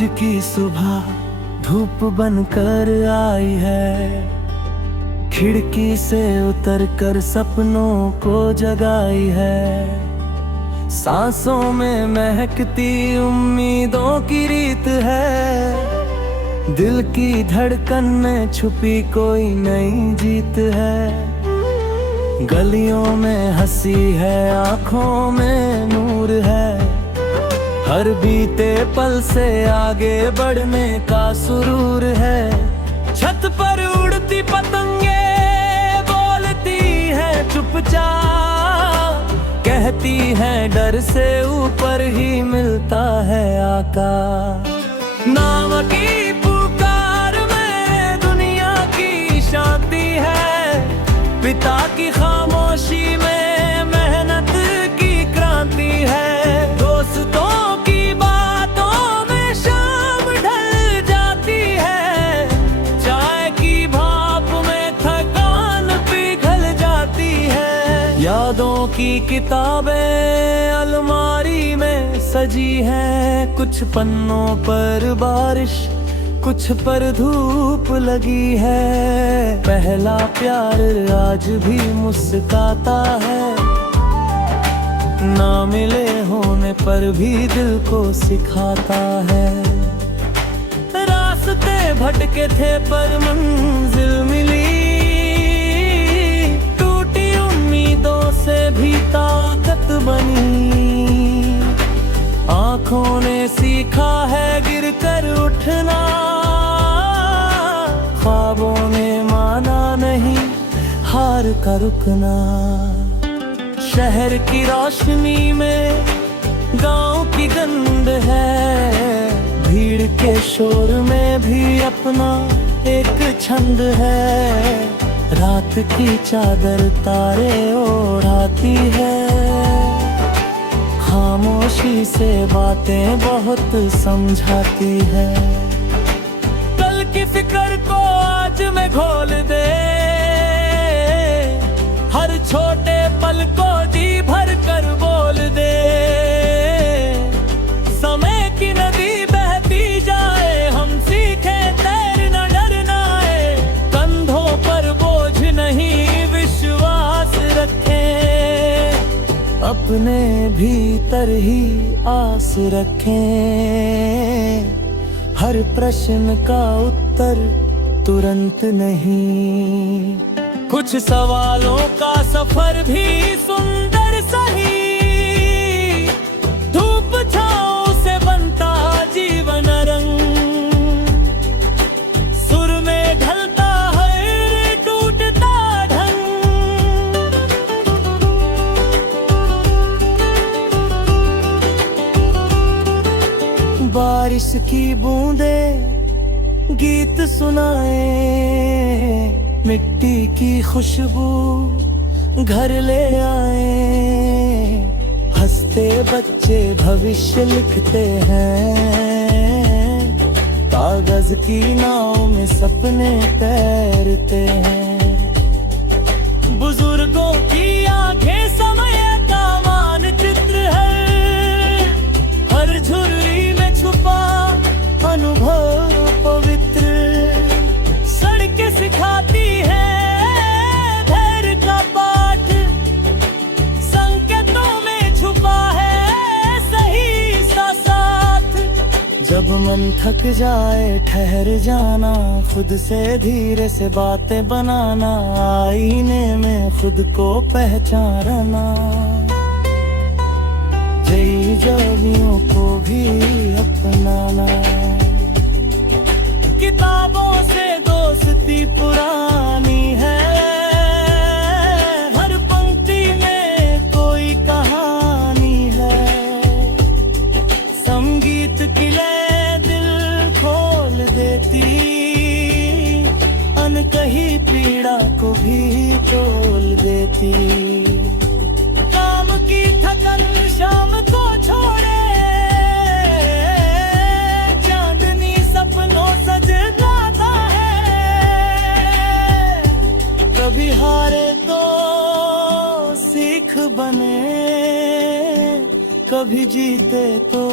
आज की सुबह धूप बनकर आई है, खिड़की से उतर कर सपनों को जगाई है। सांसों में महकती उम्मीदों की रीत है, दिल की धड़कन में छुपी कोई नई जीत है। गलियों में हंसी है, आंखों में नूर है, हर बीते पल से आगे बढ़ने का सुरूर है। छत पर उड़ती पतंगे बोलती हैं चुपचाप, कहती हैं डर से ऊपर ही मिलता है आकाश। नाम की पुकार में दुनिया की शांति है, पिता की खामोशी में मेहनत की क्रांति है। दोस्तों की बातों में शाम ढल जाती है, चाय की भाप में थकान पिघल जाती है। यादों की किताबें अलमारी में सजी हैं, कुछ पन्नों पर बारिश, कुछ पर धूप लगी है। पहला प्यार आज भी मुस्कुराता है, ना मिले होने पर भी दिल को सिखाता है। रास्ते भटके थे पर मंजिल मिली, टूटी उम्मीदों से भी ताकत बनी। आँखों ने सीखा है गिर कर उठना, ख्वाबों ने माना नहीं हार का रुकना। शहर की रोशनी में गांव की गंध है, भीड़ के शोर में भी अपना एक छंद है। रात की चादर तारे ओढ़ाती है, खामोशी से बातें बहुत समझाती है। कल की फिक्र को आज में घोल दे, हर छोटे पल को जी भर कर बोल दे। समय की नदी बहती जाए, हम सीखे तैरना डरना है। कंधों पर बोझ नहीं विश्वास रखें, अपने भीतर ही आस रखें। हर प्रश्न का उत्तर तुरंत नहीं, कुछ सवालों का सफर भी सुंदर सही। धूप छाँव से बनता जीवन रंग, सुर में ढलता है टूटता ढंग। बारिश की बूंदें गीत सुनाए, मिट्टी की खुशबू घर ले आए। हंसते बच्चे भविष्य लिखते हैं, कागज की नाव में सपने तैरते हैं। बुजुर्गों की आंखें समय का मानचित्र है, हर झुर्री में छुपा अनुभव पवित्र। सड़कें सिखाती है धैर्य का पाठ, संकेतों में छुपा है सही सा साथ। जब मन थक जाए ठहर जाना, खुद से धीरे से बातें बनाना, आईने में खुद को पहचानना। जई जबियों को भी अपनाना, किताबों से दोस्ती पुरानी है। हर पंक्ति में कोई कहानी है, संगीत की लय दिल खोल देती, अनकही पीड़ा को भी तोल देती। काम की थकन शाम को छोड़े, चांदनी सपनों सजलाता है। कभी हारे तो सीख बने, कभी जीते तो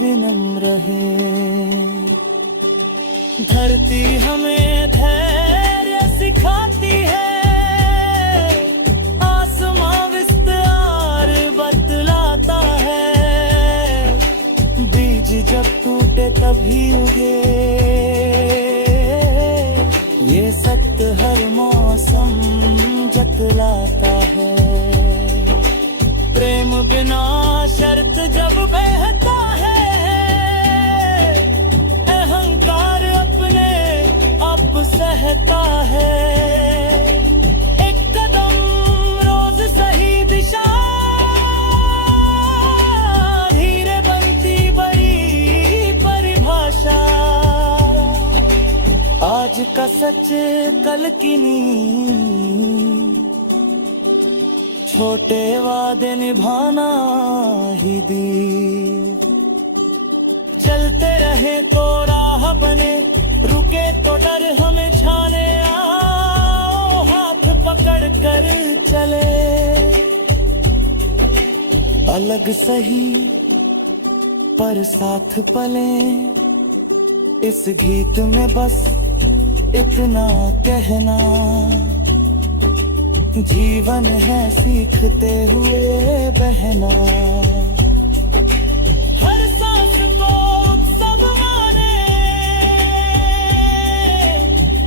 विन जन्म रहे। धरती हमें धैर्य सिखाती है, आसमां विस्तार बतलाता है। बीज जब टूटे तभी उगे, ये सत्य हर मौसम जतलाता है। प्रेम बिना शर्त जब बहता है, अहंकार अपने आप सहता है। एक कदम रोज सही दिशा, धीरे बनती बड़ी परिभाषा। आज का सच कल की नींद, छोटे वादे निभाना ही दी। चलते रहे तो राह बने, रुके तो डर हमें छाने। आओ हाथ पकड़ कर चले, अलग सही पर साथ पले। इस गीत में बस इतना कहना, जीवन है सीखते हुए बहना। हर सांस को उत्सव माने,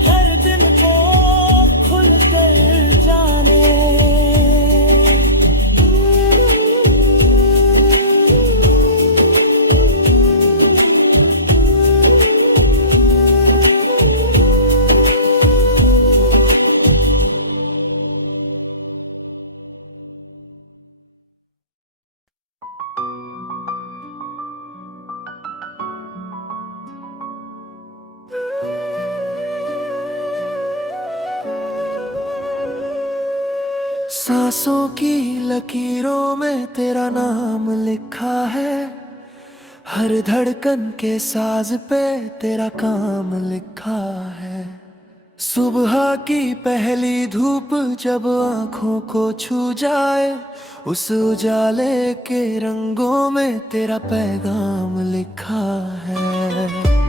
हर दिन को खुल कर जाने। सांसों की लकीरों में तेरा नाम लिखा है, हर धड़कन के साज पे तेरा काम लिखा है। सुबह की पहली धूप जब आँखों को छू जाए, उस उजाले के रंगों में तेरा पैगाम लिखा है।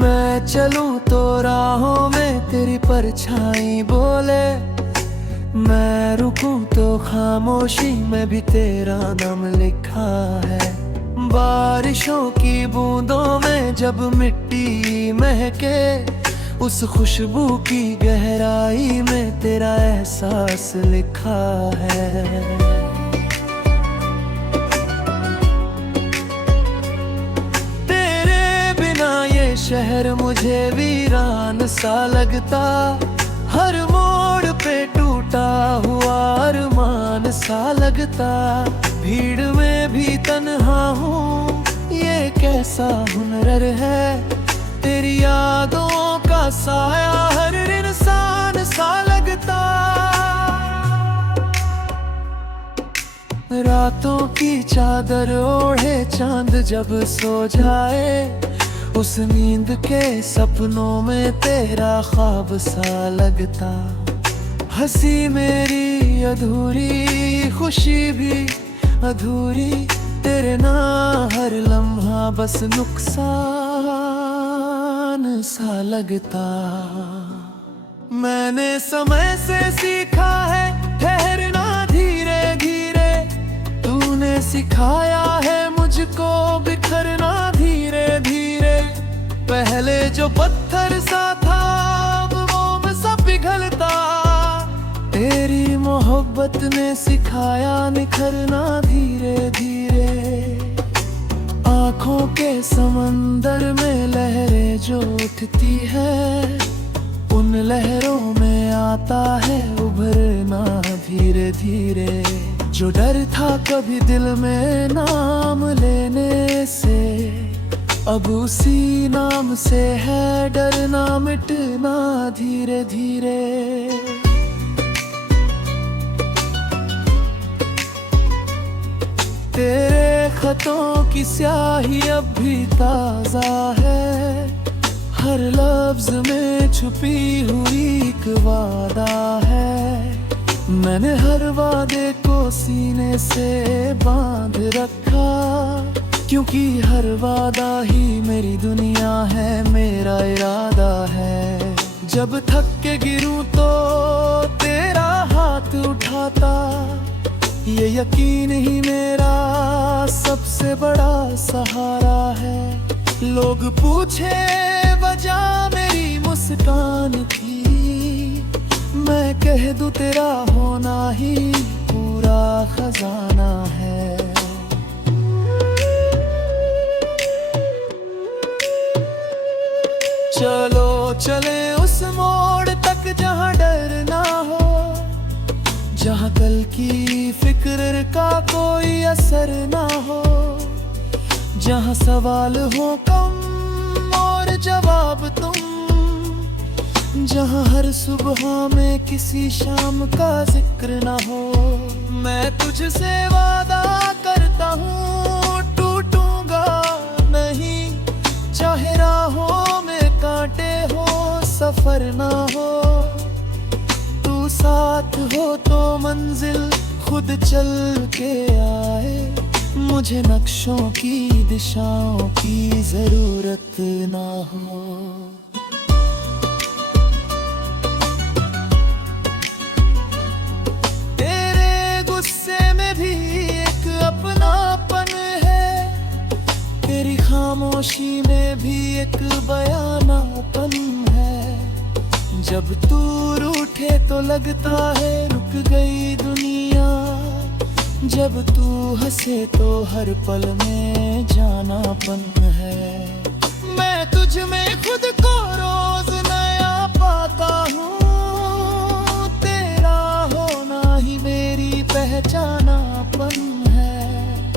मैं चलूं तो राहों में तेरी परछाई बोले, मैं रुकूं तो खामोशी में भी तेरा नाम लिखा है। बारिशों की बूंदों में जब मिट्टी महके, उस खुशबू की गहराई में तेरा एहसास लिखा है। शहर मुझे वीरान सा लगता, हर मोड़ पे टूटा हुआ अरमान सा लगता। भीड़ में भी तन्हा हूँ, ये कैसा हुनर है। तेरी यादों का साया हर इंसान सा लगता। रातों की चादर ओढ़े चांद जब सो जाए, उस नींद के सपनों में तेरा ख्वाब सा लगता। हंसी मेरी अधूरी, खुशी भी अधूरी, तेरे ना हर लम्हा बस नुकसान सा लगता। मैंने समय से सीखा है ठहरना धीरे धीरे, तूने सिखाया है मुझको बिखरना धीरे धीरे। पहले जो पत्थर सा था अब मोम सा पिघलता, तेरी मोहब्बत ने सिखाया निखरना धीरे धीरे। आँखों के समंदर में लहरें जो उठती है, उन लहरों में आता है उभरना धीरे धीरे। जो डर था कभी दिल में नाम लेने से, अब उसी नाम से है डरना मिटना धीरे धीरे। तेरे खतों की स्याही अब भी ताजा है, हर लफ्ज में छुपी हुई एक वादा है। मैंने हर वादे को सीने से बांध रखा, क्योंकि हर वादा ही मेरी दुनिया है, मेरा इरादा है। जब थक के गिरूं तो तेरा हाथ उठाता, ये यकीन ही मेरा सबसे बड़ा सहारा है। लोग पूछे वजह मेरी मुस्कान की, मैं कह दूं तेरा होना ही पूरा खजाना है। चलो चले उस मोड़ तक जहां डर ना हो, जहां कल की फिक्र का कोई असर ना हो, जहां सवाल हो कम और जवाब तुम, जहां हर सुबह में किसी शाम का जिक्र ना हो। मैं तुझसे वादा करता हूँ टूटूंगा नहीं, चाहे राहों में कांटे हो सफर ना हो। तू साथ हो तो मंजिल खुद चल के आए, मुझे नक्शों की दिशाओं की जरूरत ना हो। तेरे गुस्से में भी एक अपनापन है, तेरी खामोशी में भी एक बयानापन है। जब तू रूठे तो लगता है रुक गई दुनिया, जब तू हंसे तो हर पल में जानापन है। मैं तुझ में खुद को रोज नया पाता हूँ, तेरा होना ही मेरी पहचानापन है।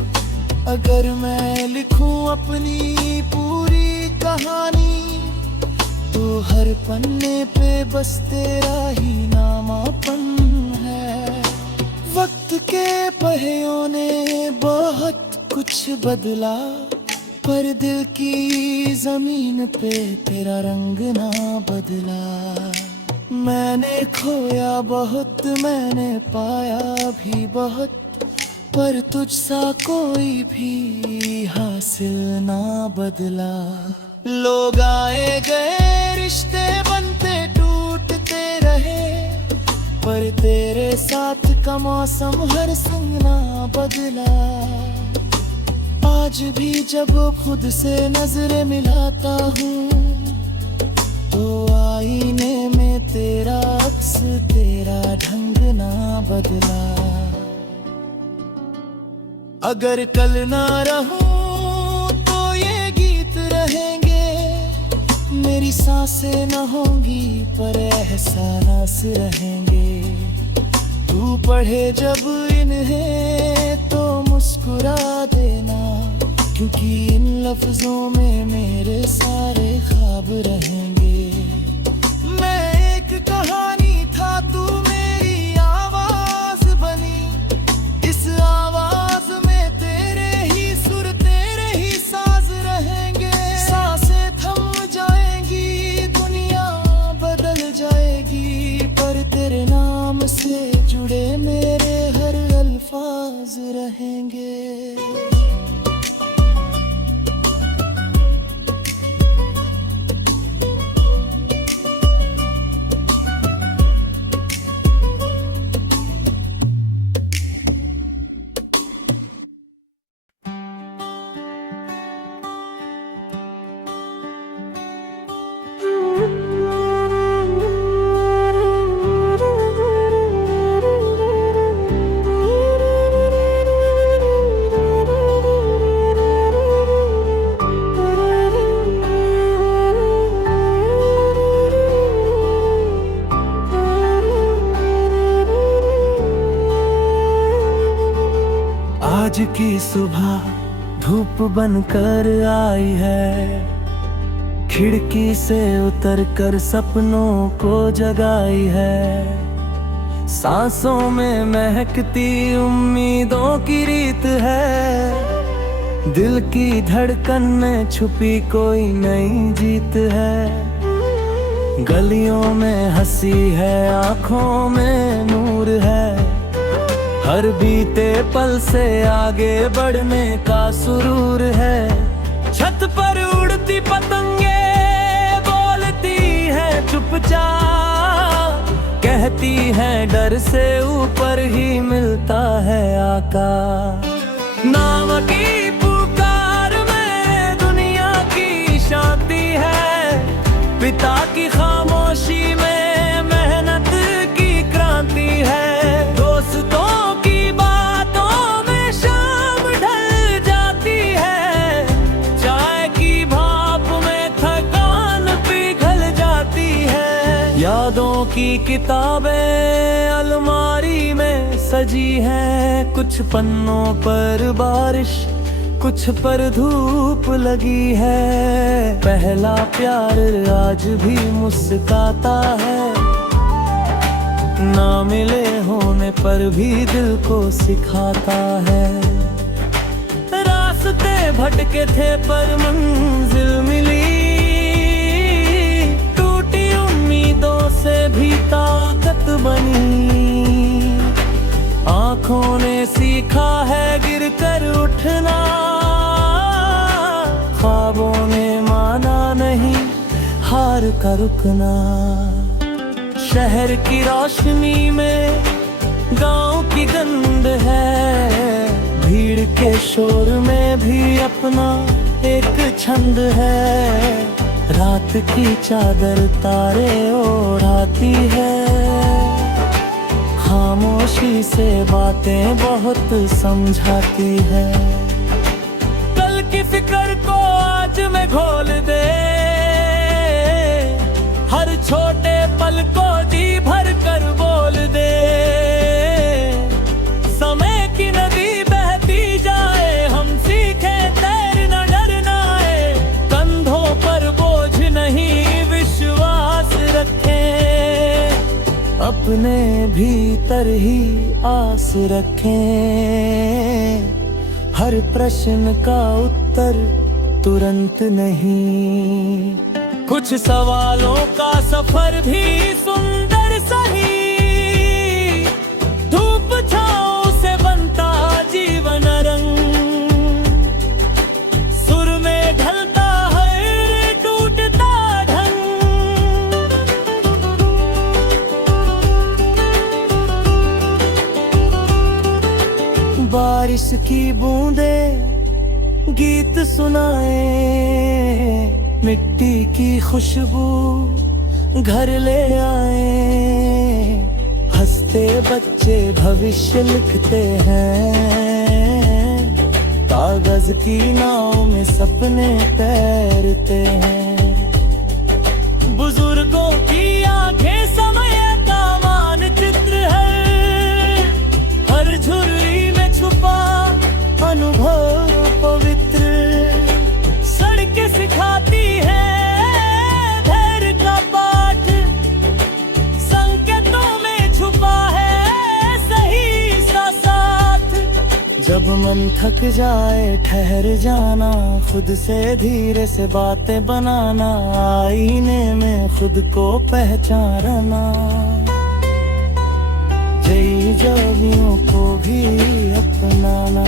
अगर मैं लिखूं अपनी पूरी कहानी, तो हर पन्ने पे बस तेरा ही नामापन है। वक्त के पहियों ने बहुत कुछ बदला, पर दिल की जमीन पे तेरा रंग ना बदला। मैंने खोया बहुत, मैंने पाया भी बहुत, पर तुझसा कोई भी हासिल ना बदला। लोग आए गए रिश्ते बनते टूटते रहे, पर तेरे साथ का मौसम हर संग ना बदला। आज भी जब खुद से नजरें मिलाता हूँ, तो आईने में तेरा अक्स, तेरा ढंग ना बदला। अगर कल ना रहूं तो ये गीत रहेंगे, मेरी सांसें न होंगी पर एहसास रहेंगे। तू पढ़े जब इन्हें तो मुस्कुरा देना, क्योंकि इन लफ्जों में मेरे सारे ख्वाब रहेंगे। मैं एक कहानी था, तू मेरी आवाज बनी, इस आवाज में तेरे ही सुर, तेरे ही साज रहेंगे। सांसें थम जाएंगी, दुनिया बदल जाएगी, पर तेरे नाम से जुड़े मेरे हर अल्फाज रहेंगे। आज की सुबह धूप बनकर आई है, खिड़की से उतरकर सपनों को जगाई है। सांसों में महकती उम्मीदों की रीत है, दिल की धड़कन में छुपी कोई नई जीत है। गलियों में हंसी है, आंखों में नूर है। हर बीते पल से आगे बढ़ने का सुरूर है। छत पर उड़ती पतंगे बोलती है चुपचाप, कहती है डर से ऊपर ही मिलता है आकाश। नाम की पुकार में दुनिया की शांति है, पिता की खामोशी में मेहनत की क्रांति है। दोस्तों की बातों में शाम ढल जाती है, चाय की भाप में थकान पिघल जाती है। यादों की किताबें अलमारी में सजी हैं, कुछ पन्नों पर बारिश, कुछ पर धूप लगी है। पहला प्यार आज भी मुस्काता है, ना मिले होने पर भी दिल को सिखाता है। रास्ते भटके थे पर मंजिल मिली, टूटी उम्मीदों से भी ताकत बनी। आँखों ने सीखा है गिर कर उठना, ख्वाबों ने माना नहीं हार का रुकना। शहर की रोशनी में गांव की गंध है, भीड़ के शोर में भी अपना एक छंद है। रात की चादर तारे ओढ़ाती है, खामोशी से बातें बहुत समझाती है। कल की फिक्र को आज में घोल दे, हर छोटे पल को जी भर कर बोल दे। समय की नदी बहती जाए, हम सीखे तैरना डरना है। कंधों पर बोझ नहीं विश्वास रखें, अपने भीतर ही आस रखें। हर प्रश्न का उत्तर तुरंत नहीं, कुछ सवालों का सफर भी सुंदर सही। धूप छाँव से बनता जीवन रंग, सुर में ढलता है टूटता ढंग। बारिश की बूंदें गीत सुनाए, मिट्टी की खुशबू घर ले आए। हंसते बच्चे भविष्य लिखते हैं, कागज की नाव में सपने तैरते हैं। बुजुर्गों की आंखें समय का मानचित्र है, हर झुर्री में छुपा अनुभव पवित्र। सड़कें सिखाती है धैर्य का पाठ, संकेतों में छुपा है सही सा साथ। जब मन थक जाए ठहर जाना, खुद से धीरे से बातें बनाना। आईने में खुद को पहचानना, जई जवियों को भी अपनाना।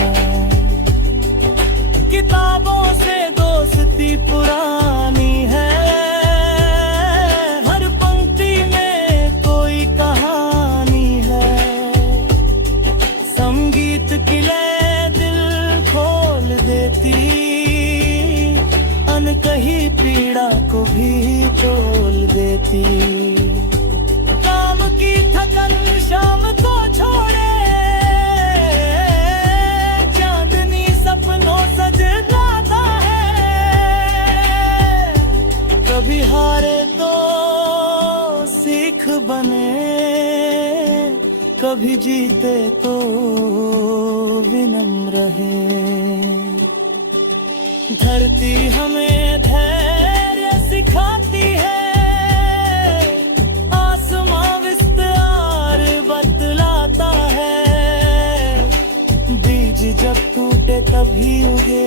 किताबों से दोस्ती पुरानी है, हर पंक्ति में कोई कहानी है। संगीत की लय दिल खोल देती, अनकही पीड़ा को भी तोल देती। काम की थकन शाम को छोड़े, सजलाता है। कभी हारे तो सीख बने, कभी जीते तो विनम्र रहे। धरती हमें धैर्य सिखाती है, आसमां विस्तार बतलाता है। बीज जब टूटे तभी उगे,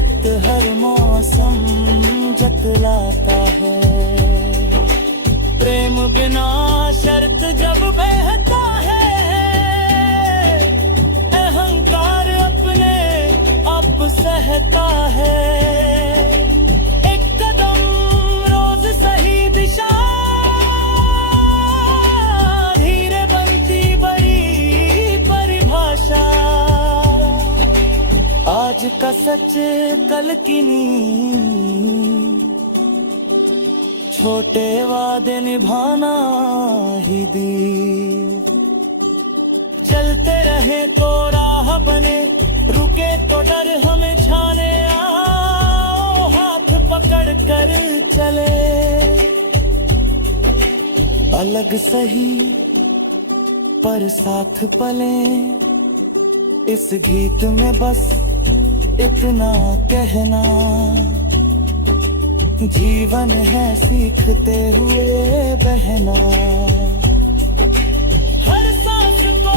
मोहब्बत हर मौसम जतलाता है। प्रेम बिना शर्त जब बहता है, अहंकार अपने आप सहता है। एक कदम रोज सही दिशा, धीरे बनती बड़ी परिभाषा। आज का सच कल की नींद, छोटे वादे निभाना ही दी। चलते रहे तो राह बने, रुके तो डर हमें छाने। आओ हाथ पकड़ कर चले, अलग सही पर साथ पले। इस गीत में बस इतना कहना, जीवन है सीखते हुए बहना। हर सांस को